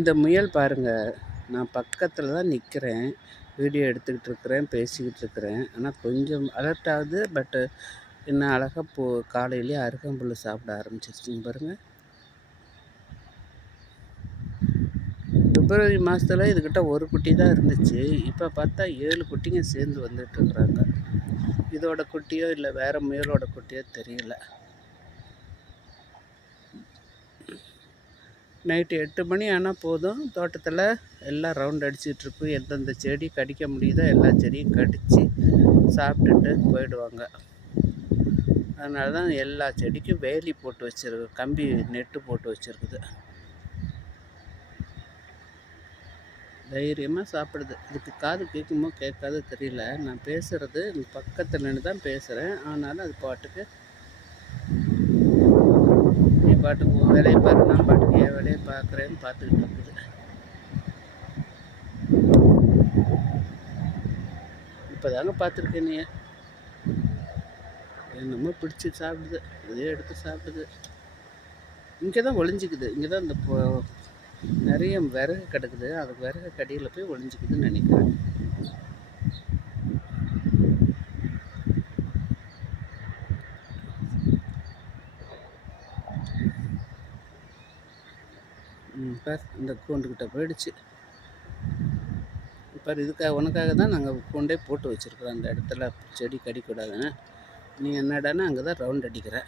இந்த முயல் பாருங்கள், நான் பக்கத்தில் தான் நிற்கிறேன், வீடியோ எடுத்துக்கிட்டு இருக்கிறேன், பேசிக்கிட்டு இருக்கிறேன். ஆனால் கொஞ்சம் அலர்ட் ஆகுது. பட்டு என்ன அழகாக காலையிலேயே அருகம்புல் சாப்பிட ஆரம்பிச்சிருச்சுங்க பாருங்கள். பிப்ரவரி மாதத்தில் இதுக்கிட்ட ஒரு குட்டி தான் இருந்துச்சு. இப்போ பார்த்தா 7 குட்டிங்க சேர்ந்து வந்துட்டுருக்குறாங்க. இதோட குட்டியோ இல்லை வேறு முயலோட குட்டியோ தெரியல. நைட்டு 8 மணி ஆனால் போதும், தோட்டத்தில் எல்லாம் ரவுண்ட் அடிச்சிட்ருக்கு. எந்தெந்த செடி கடிக்க முடியுதோ எல்லா செடியும் கடித்து சாப்பிட்டுட்டு போயிடுவாங்க. அதனால தான் எல்லா செடிக்கும் வேலி போட்டு வச்சுருக்கு, கம்பி நெட்டு போட்டு வச்சுருக்குது. தைரியமாக சாப்பிடுது. இதுக்கு காது கேட்குமோ கேட்காதோ தெரியல. நான் பேசுகிறது பக்கத்தில் நின்று தான் பேசுகிறேன். ஆனாலும் அது பாட்டுக்கு நீ பாட்டுக்கு உன் வேலையை பாரு, நான் பாட்டுக்கு என் வேலையை பார்க்குறேன்னு பார்த்துக்கிட்டு இருக்குது. இப்போ தாங்க பார்த்துருக்கேன். நீ என்னமோ பிடிச்சி சாப்பிடுது, அதே எடுத்து சாப்பிடுது. இங்கே தான் ஒளிஞ்சிக்குது. இங்கே தான் இந்த நிறைய விறகு கிடக்குது, அது விறகு கடியில் போய் ஒளிஞ்சிக்குதுன்னு நினைக்கிறேன். பார், இந்த கூண்டுக்கிட்ட போயிடுச்சு. இப்போ உனக்காக தான் நாங்கள் கூண்டே போட்டு வச்சுருக்குறோம். அந்த இடத்துல செடி கடிக்கூடாதுன்னு. நீ என்னடானா அங்கே தான் ரவுண்ட் அடிக்கிற.